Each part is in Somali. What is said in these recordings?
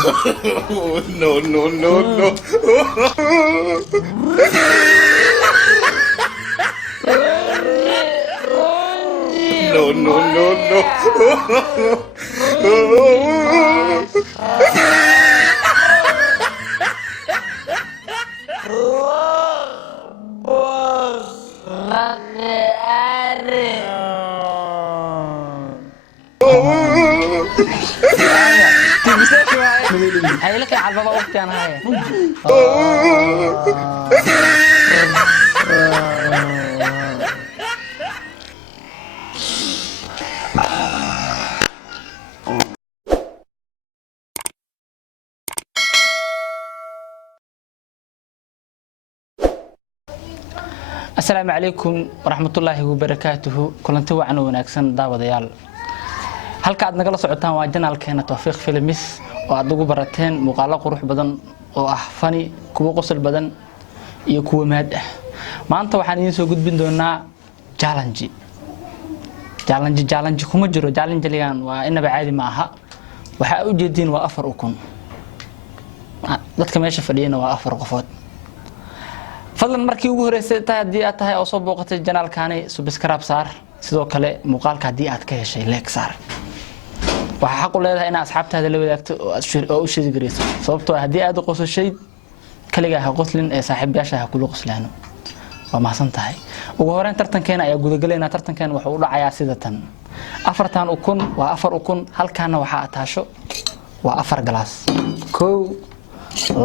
No, no, no, no. No, no, no, no. تلبسها شوية هاي لك على البابا وقتي أنا هاي السلام عليكم ورحمة الله وبركاته كلنتي وعن وناكسن داوديال halka aad nagala socotaan waa janaalkeena Tawfiiq Films oo aad ugu barateen muuqaalo qurux badan oo ah fani kuwa qosol badan iyo kuwa maad ah maanta waxaan idin soo gudbin doonaa challenge kuma jiro challenge ligan waa inaba caadi ma aha waxa u jeedin waa 4 ukun dadka meesha fadhiyana waa 4 qofood fadlan markii ugu horeysay haddii aad tahay oo soo booqatay janaalkaani subscribe saar sidoo kale muuqaalka haddii aad ka heshay like saar waxa xaq u leedahay in asxaabtaada la wadaagto oo u sheegi gareyso sababtoo ah haddii aad qososhay kaliya ha qoslin ee saaxiibayaasha ha kula qoslaano waa mahadsan tahay ugu horeyn tartankeena ayaa gudagaleena tartankeena waxa uu dhacayaa sida tan afartan ukun waa 4 ukun halkaana waxa ataasho waa 4 galaas 1 2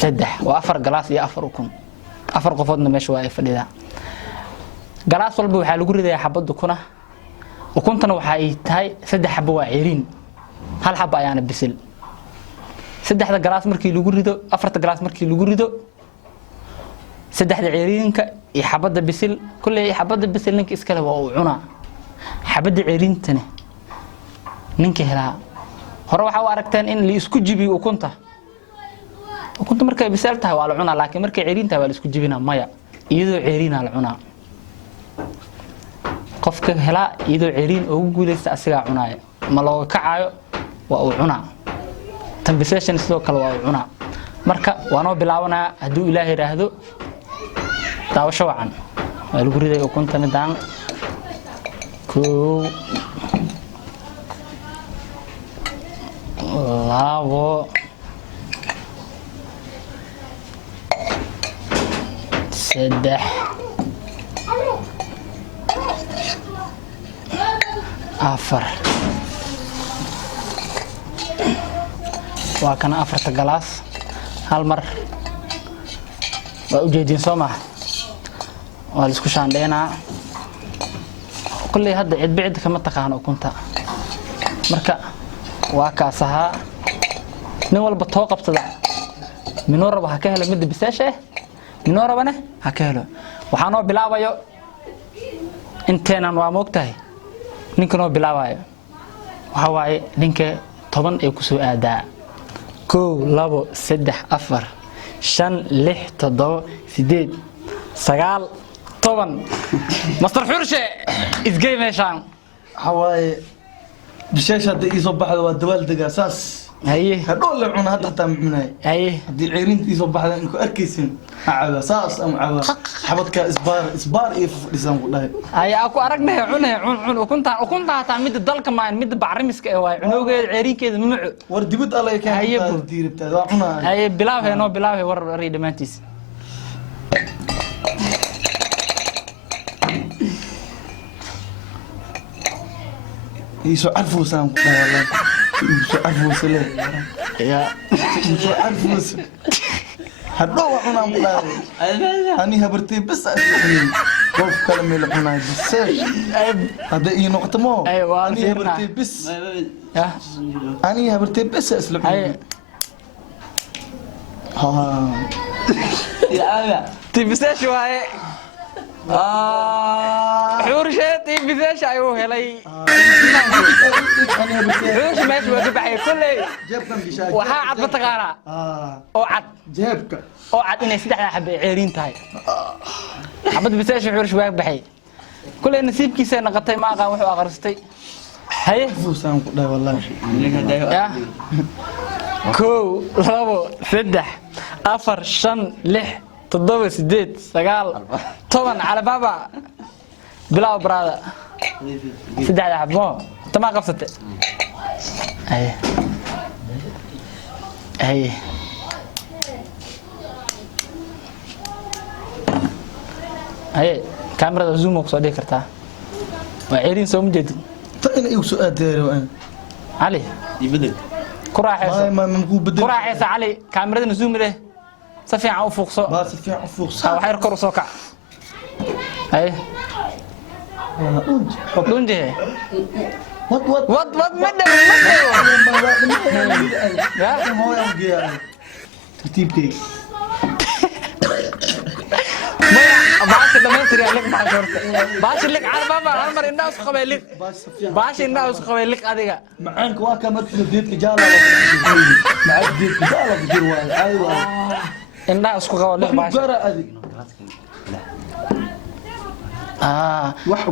3 waa 4 galaas iyo 4 ukun 4 qofoodna meesha waa ay fadhida galaas walba waxa lagu ridayaa xabad ukuna ukuntana waxa ay tahay 3 xabo waa ciiriin hal xabo ayaana bisil 3 galaas markii lagu rido 4 galaas markii lagu rido 3 ciiriinka iyo xabada bisil kullee xabada bisil ninka iskale waa uu cunaa xabada ciiriintana ninka helaa hore waxa uu aragteen in la isku jibiyo ukunta markay bisil tahay waa la cunaa laakiin markay ciiriinta waa la isku jibinaa maya iyadoo ciiriina la cunaa qofka helaa iyadoo ciiriin ugu guuleysta asiga cunaaya ma looga kacaayo waa uu cunaa tambisation sidoo kale waa uu cunaa marka waanoo bilaabanaa hadduu ilaahay yiraahdo daawasho wacan waa lagu riday ukunta midaan koo labo saddex afar waa kana 4 galaas hal mar waa u jeedin Soomaa waa la isku shaandheynaa kulli hadda cid bicid kama taqaano ukunta marka waa kaasaha nin walba too qabsada minooraba ha ka helo mid bisaashe minoorabana ha ka helo waxaan oo bilaabayo inteenan waa moogtahay ninka noo bilaabayo waxa waaye ninka 10 ee ku soo aadaa 1 2 3 4 5 6 7 8 9 10 master xurshe isgay meeshaan حواي بشاشة دي يصبح له الدوال دقا ساس هاي هدول اللي عنا هذا حتى مناي هاي دي عيرين يصبح له إنكو أركيسين عبا ساس أم عبا حبتك إسبار إيه لسان والله هاي أكو أرقنا عن وكنت هتعمد الدل كمان مد بعرمس كواي عنوج عيرين كذا مع وردي بد الله يكان هاي دير بتاع عنا هاي بلاوي نو بلاوي ور ريد مانتيس يسوع عرفوا سام والله يسوع عرفوا سلام يا يسوع عرفوا هدول عنا والله أنا هبرتي بس أسمعين قف كلمة لعنا بس هذا إيه نقطة مو أيوة أنا هبرتي بس يا أنا هبرتي بس أسلم هاي ها يا أبا تبسه شوية حورشتي بذاش أيوه هلاي حورش ماشي واجب عليه كل جبنا بشاي وها عد بتقارا أو عد جيبك أو عد إني سدح حب عيرين تاي حبت بذاش حورش واجب عليه كل نسيب كيسة نقطة ما قام وحوا غرستي هاي فوسام لا والله يا كو لابو سدح أفر شن لح تضوي سديد سقال طبعا على بابا بلا برادا سدح يا حبو انت ما قفزت اي هي كاميرا زوم وكسو دي كرتا وعيرين سو مجد تاين ايو سؤال ديرو ان علي يبدل كراحيسا ما مكو بدل كراحيسا علي كاميرا زوم له سفيع او فوقسو باس في عفوق او صح حير كرو سوكع هي دونجي وات وات مدو يا هو يوم جاي ترتيب كيك باش لما تري لك ما شورت باش لك على بابا عمر الناس قبل لك باش الناس قبل لك اديغا معانك واكا مركز ديتك جالا معاك ديتك جالا بجير واحد ايوه الناس قبل لك باش قرا ادي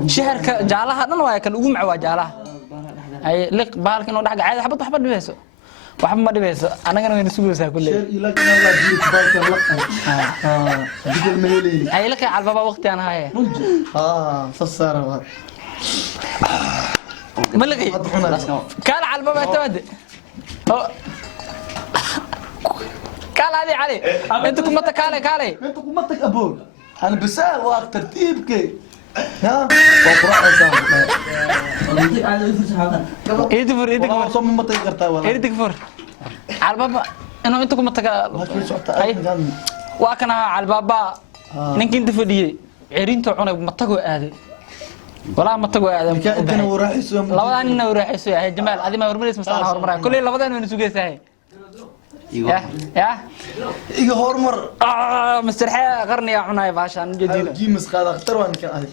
شهرك جالها دن waa kan ugu macwa jaalaha ay liq baalkan oo dhaxga caadi xabad waxba dhibeyso waxba ma dhibeyso anagana way sugaysaa kullee شير الى كنا لا جيت بالك لقن ديك المهلين ay liq على baba waqti aan haye صصاره ملقي كان على baba tawad قال هذه علي انتكم متى كالي انت قمتك ابوك انا بسال واقف ترتيبك ها وقرا حساب يدفر والله صم ما تقدر والله يدفر على baba انه انتكم متى اي وكان على baba ninka inta fadhiyay ciirinta cunay matago aaday walaa matago aaday كان وراحيس labadan nin waraxayso yahay jamaal adi ma hormaris masana hormaray kulay labadan way sugaysaa يا ايغا هورمر مسترحى قرني عunay baashan jadiina جيمس قاد اختار وان كان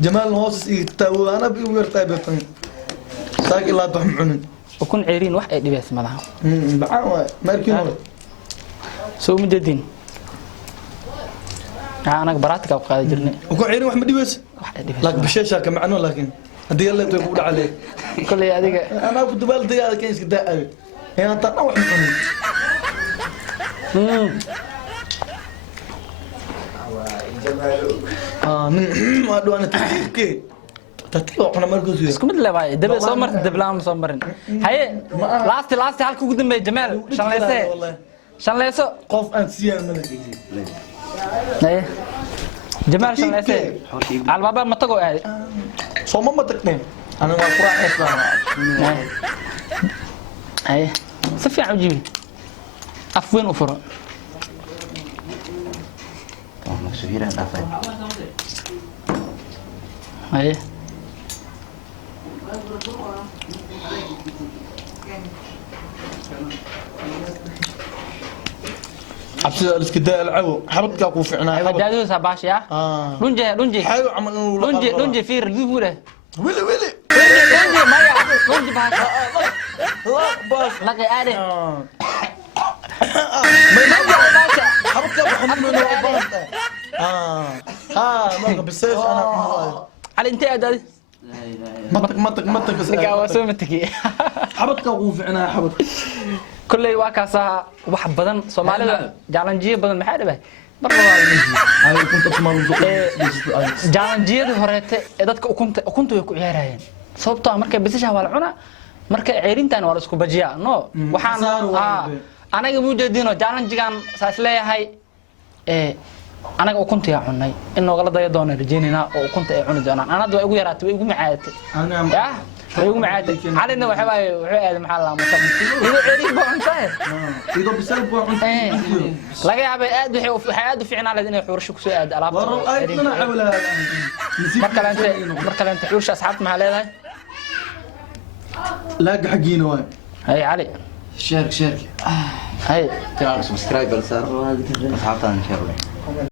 جمال هوس يتاو انا بيورتاي بطن ساق لا دحم عنن وكن عيرين wax ay dhibays malaha بعان واي ماركينو soo mujadin anaga baraadka ku qaadi jirnay وكن عيرين wax ma dhibays wax ay dhibays laakiin bisheesha ka macno laakiin hadii la tay ku dhacay kulay adiga انا كنت بالدي هذا كان اسك داعي هي انت wax عنن من ما دو انا ترتيبك ترتيب انا مركز isku mid leeyahay dab soo martay dablaan soo marin haye last halka ugu dambeeyay jamaal shanleeso qof aan siiyay malaki haye jamaal shanleeso al baba ma tago aadi soo ma taqneen ana waa quraac islaan haye si fiican u jibi afween u furo haye عبسي الاسكداء العو حبطك اكو فعنا دادو سباش يا دونجي حلو عمل دونجي فير ديفوله ويلي دونجي مايا دونجي باش لا باس لقي ادي حبطك محمد باس ما بالسيف انا على انت ادي متك بس قاوسو متكي حبطك اكو فعنا حبط كلي واكاسا wax badan Soomaalida jaalanjiye badan maxay dhibay barwaa ay kunta tumaru jaalanjiyada horeete ee dadka ukunta way ku ciyaarayeen sababtoo ah markay bisasha wala cuna markay ceerintan wala isku bajiya no waxaan anaga muujadino jaalanjigan saas leeyahay anaga ukunta yaa cunay in nogala dayo doona rajeynina oo ukunta ay cuni doonaan anadu way ugu yaraatay way ugu macaatay way ugu macaatay calina waxa wuxuu aad maxaa la mutan ido ceerin baa cuntay ido bisal baa cuntay laga yaabay aad waxay aad u fiicnaa leed inay xursho ku soo aad alaabta war ay dana xawla marka lanta xursho asxaabta ma leedahay لاقي حقينا واي هاي علي شارك هاي سبسكرايب صار وهذه كذا اصحابنا ان شاء الله